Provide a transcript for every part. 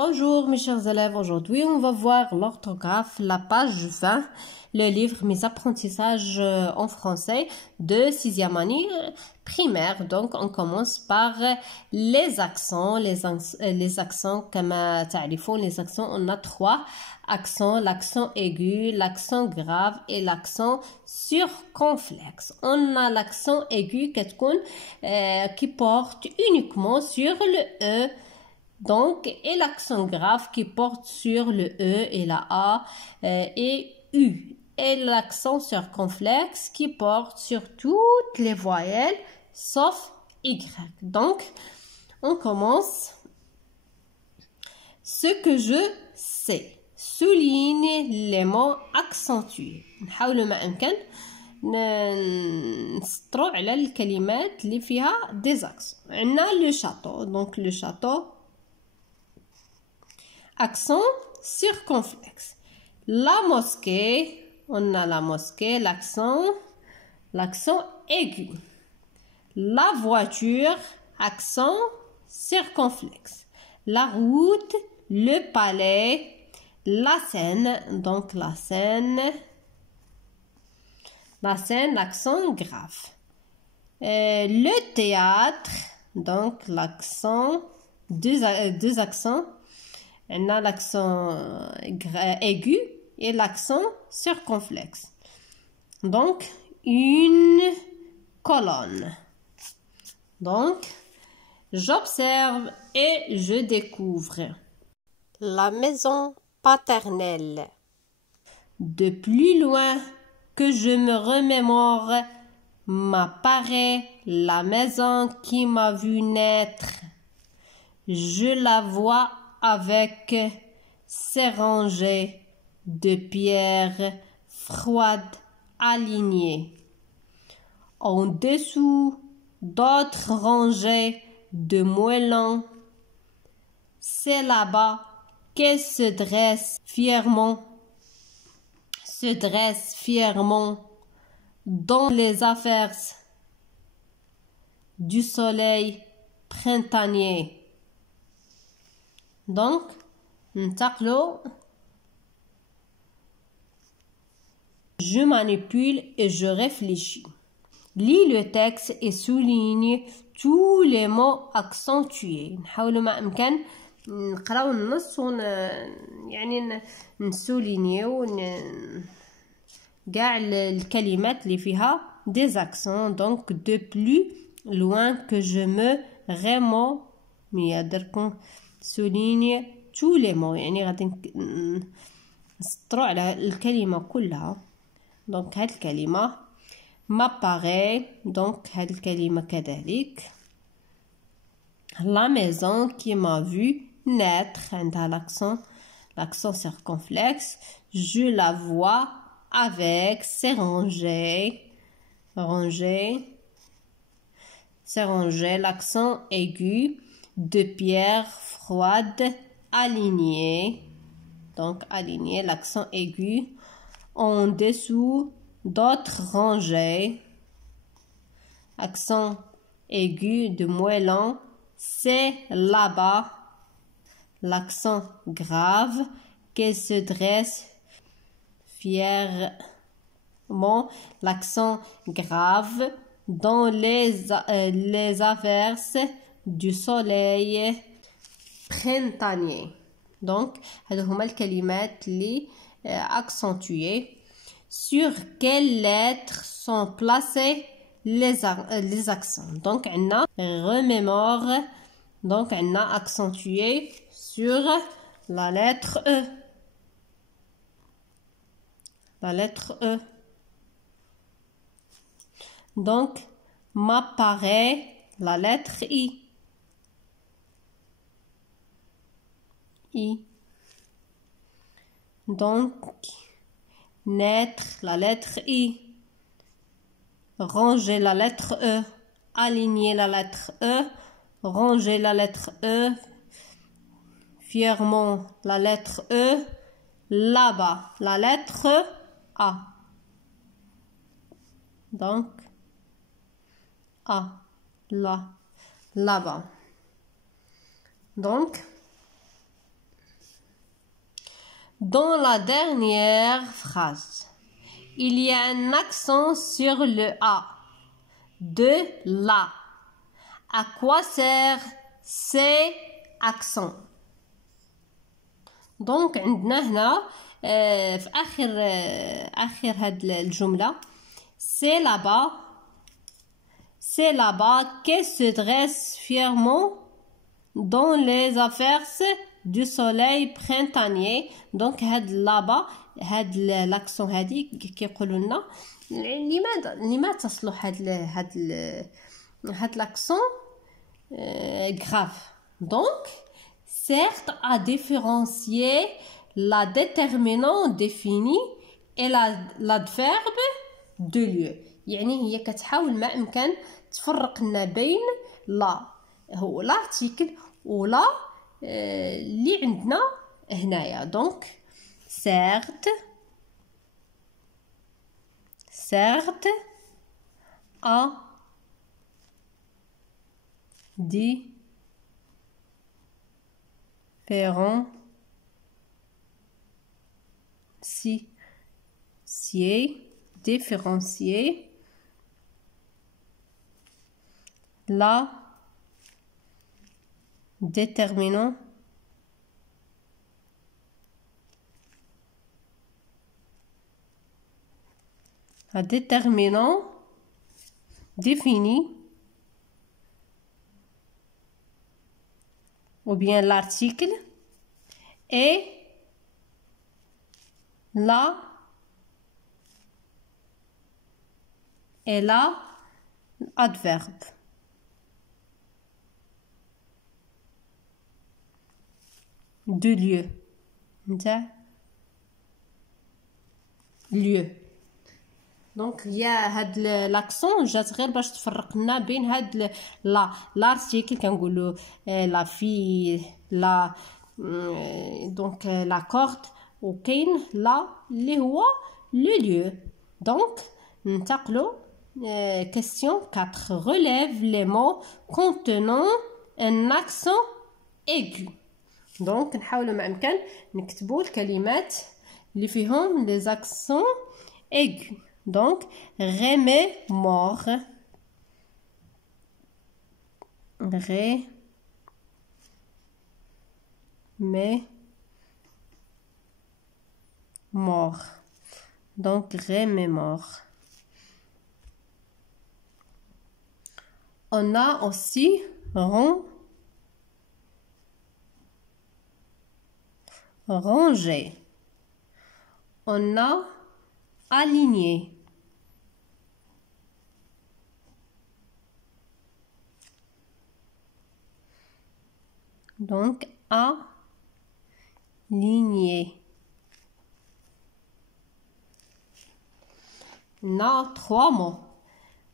Bonjour mes chers élèves, aujourd'hui on va voir l'orthographe, la page 20, le livre Mes apprentissages en français de 6e année primaire. Donc on commence par les accents, les accents comme les accents, on a 3 accents, l'accent aigu, l'accent grave et l'accent circonflexe. On a l'accent aigu qui porte uniquement sur le E. Donc, et l'accent grave qui porte sur le E et la A et U. Et l'accent circonflexe qui porte sur toutes les voyelles sauf Y. Donc, on commence. Ce que je sais. Souligne les mots accentués. نحاول ما أمكن نسطروا على الكلمات اللي فيها des accents. عندنا le château. Donc, le château. Accent circonflexe. La mosquée, on a la mosquée, l'accent aigu. La voiture, accent circonflexe. La route, le palais, la scène, donc la scène, accent grave. Le théâtre, donc l'accent, deux accents. On a l'accent aigu et l'accent circonflexe. Donc, une colonne. Donc, j'observe et je découvre. La maison paternelle. De plus loin que je me remémore, m'apparaît la maison qui m'a vu naître. Je la vois avec ses rangées de pierres froides alignées. En dessous, d'autres rangées de moellons. C'est là-bas qu'elle se dresse fièrement dans les affaires du soleil printanier. Donc, je manipule et je réfléchis. Lis le texte et souligne tous les mots accentués. نحاول ما أمكن نقراو النص يعني نسولينيو كاع الكلمات اللي فيها des accents. Donc de plus loin que je me remémore يقدركم souligne tous les mots. يعني غادي نسطروا على الكلمة كلها. donc هاد الكلمة m'apparaît. donc هاد الكلمة كذلك. la maison qui m'a vu naître عندها l'accent circonflexe. je la vois avec ses rangées, l'accent aigu de pierres froides alignées. Donc aligné, l'accent aigu. En dessous, d'autres rangées. Accent aigu de moellons. C'est là-bas. L'accent grave qu'elle se dresse fièrement. L'accent grave dans les averses du soleil printanier. Donc, هذو هما الكلمات اللي accentuées. Sur quelles lettres sont placés les accents? Donc, on a remémore. Donc, on a accentué sur la lettre E. La lettre E. Donc, m'apparaît la lettre I. Donc, naître, la lettre I. Ranger la lettre E. Aligner la lettre E. Ranger la lettre E. Fièrement, la lettre E. Là-bas, la lettre A. Donc, A. Là. Là-bas. Donc, Dans la dernière phrase, il y a un accent sur le A. De la. À quoi sert ces accents? Donc عندنا هنا في آخر هاد الجملة c'est là-bas qu'elle se dresse fièrement dans les averses du soleil printanier. donc هاد là-bas هاد l'accent هادي كيقولوا لنا لماذا تصلح هاد l'accent grave. donc certes à différencier la déterminant défini et l'adverbe de lieu. يعني هي كتحاول ما امكن تفرق لنا بين لا هو l'article ولا اللي عندنا هنايا. donc certes à différencier la déterminant défini ou bien l'article et l'adverbe. de lieu. donc il y a l'accent جات غير باش تفرق لنا بين هاد l'article كنقولوا la fille la donc la corde وكاين لا اللي هو le lieu. donc ننتقلوا question 4 relève les mots contenant un accent aigu. donc نحاولوا ما امكن نكتبوا الكلمات اللي فيهم les accents aigus. donc remémore donc remémore. on a aussi ranger. on a aligné. donc aligné. on a 3 mots.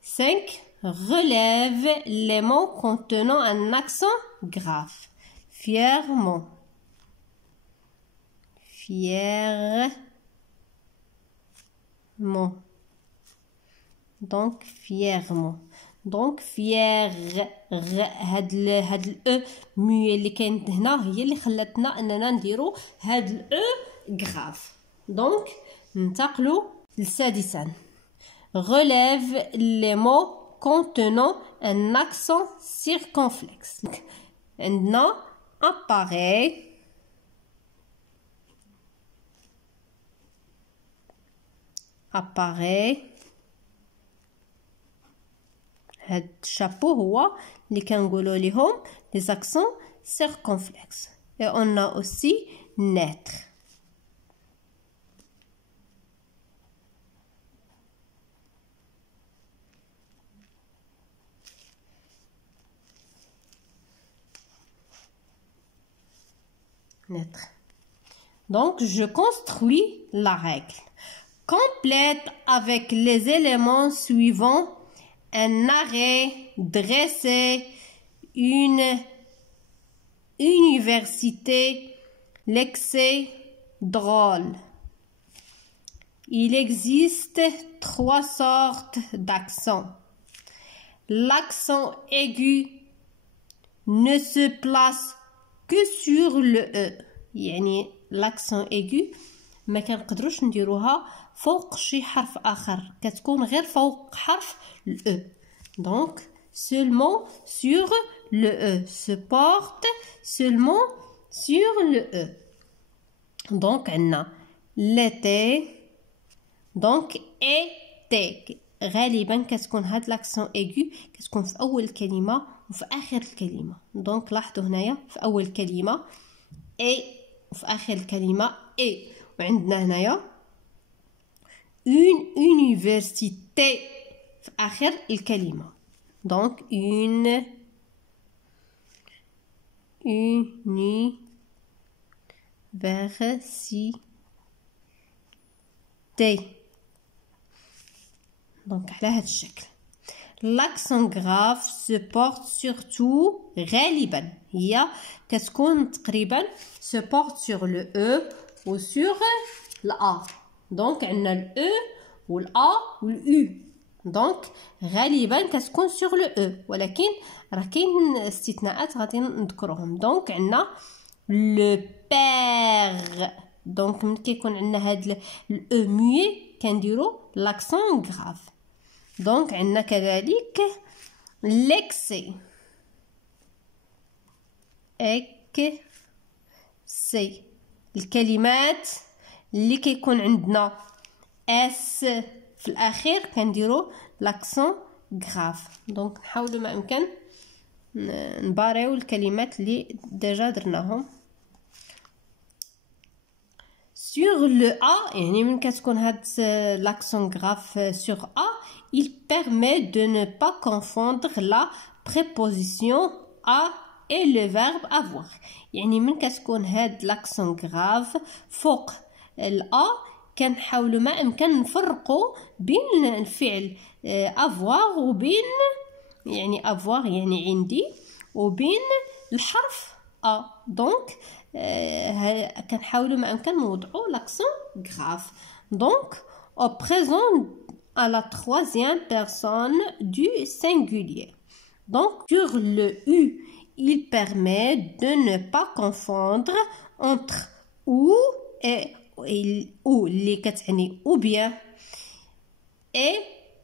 5 relève les mots contenant un accent grave. fièrement donc fièrement. donc fier هاد الاو مي اللي كاين هنا هي اللي خلاتنا اننا نديرو هاد الاو غراف. donc ننتقلوا للسادسا relève les mots contenant un accent circonflexe. عندنا appareil هاد الشابو هو اللي كنقولوا ليهم les accents circonflexes. et on a aussi naître. donc je construis la règle. complète avec les éléments suivants un arrêt dressé, une université, l'excès drôle. il existe 3 sortes d'accents. l'accent aigu ne se place que sur le E. يعني لاكسون ايغو ما كنقدروش نديروها فوق شي حرف اخر، كتكون غير فوق حرف الاو. دونك seulement sur le e se porte seulement sur le e. دونك عندنا l'été دونك été غالبا كتكون هاد لاكسون ايغو كتكون في اول الكلمه وفي اخر الكلمه. دونك لاحظوا هنايا في اول الكلمه اي وفي اخر الكلمه اي. وعندنا هنايا une université في اخر الكلمه. دونك une université. دونك على هذا الشكل. l'accent grave se porte surtout غالبا هي كتكون تقريبا se porte sur le e و sur la. دونك عندنا ال e و ال a و ال u. دونك غالبا كتكون sur le e ولكن راه كاين استثناءات غادي نذكرهم. دونك عندنا le père. دونك ملي كيكون عندنا هاد ال e muet كنديرو l'accent grave. دونك عندنا كذلك l'excès الكلمات اللي كيكون عندنا اس في الاخير كنديرو لاكسون غراف. دونك نحاولوا ما امكن نباريو الكلمات اللي ديجا درناهم. sur le a يعني من كتكون هاد l'accent grave sur a il permet de ne pas confondre la préposition à et le verbe avoir. يعني من كتكون هاد l'accent grave فوق الأ كنحاولوا ما أمكن نفرقوا بين الفعل avoir وبين يعني avoir يعني عندي وبين الحرف أ. دونك كنحاولوا ما أمكن نوضعوا l'accent grave. دونك au présent à la troisième personne du singulier. Donc sur le U, il permet de ne pas confondre entre ou et ou اللي كتعني ou bien et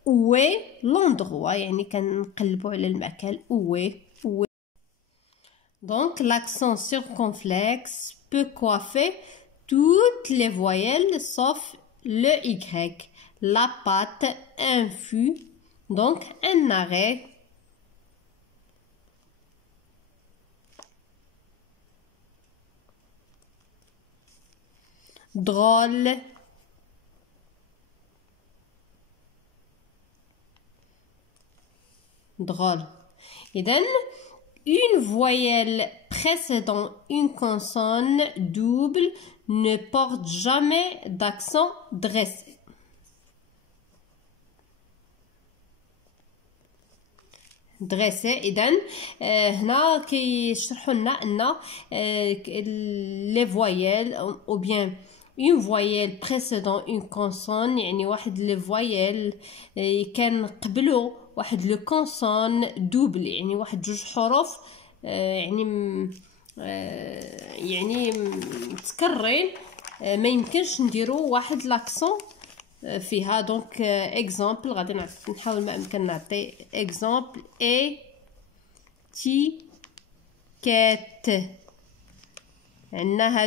où est l'endroit يعني كنقلبوا على المكان où est. Donc l'accent circonflexe peut coiffer toutes les voyelles sauf le Y. La patte, un fût, donc un arrêt. Drôle. Drôle. إذن une voyelle précédant une consonne double ne porte jamais d'accent dressé. دريسي. اذا هنا كيشرحوا لنا ان لي فويال او بيان اون فويال بريسيدون اون كونسون يعني واحد لي فويال كان قبلو واحد لو كونسون دوبل يعني واحد جوج حروف يعني متكررين ما يمكنش نديرو واحد لاكسون فيها. دونك اكزامبل غادي نحاول ما امكن نعطي اكزامبل اي تي كات. عندنا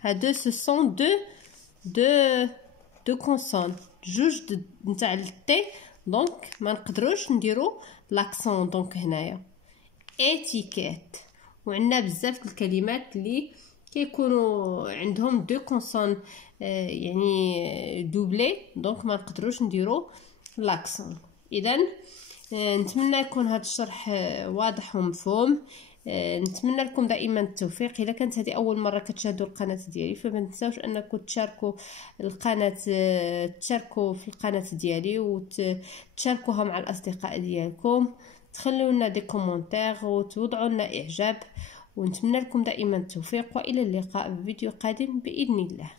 هادو سو سون دو كونسون جوج نتاع التي. دونك ما نقدروش نديرو لاكسون. دونك هنايا اتيكيت. وعندنا بزاف الكلمات اللي كيكونوا عندهم دو كونسون يعني دوبلي. دونك ما نقدروش نديرو لاكسون. اذا نتمنى يكون هذا الشرح واضح ومفهوم. نتمنى لكم دائما التوفيق. اذا كانت هذه اول مره كتشاهدوا القناه ديالي فما تنساوش انكم تشاركوا القناه تشاركوا في القناه ديالي وتشاركوها مع الاصدقاء ديالكم. تخلوا لنا دي كومونتير وتوضعوا لنا اعجاب. ونتمنى لكم دائما التوفيق والى اللقاء في فيديو قادم باذن الله.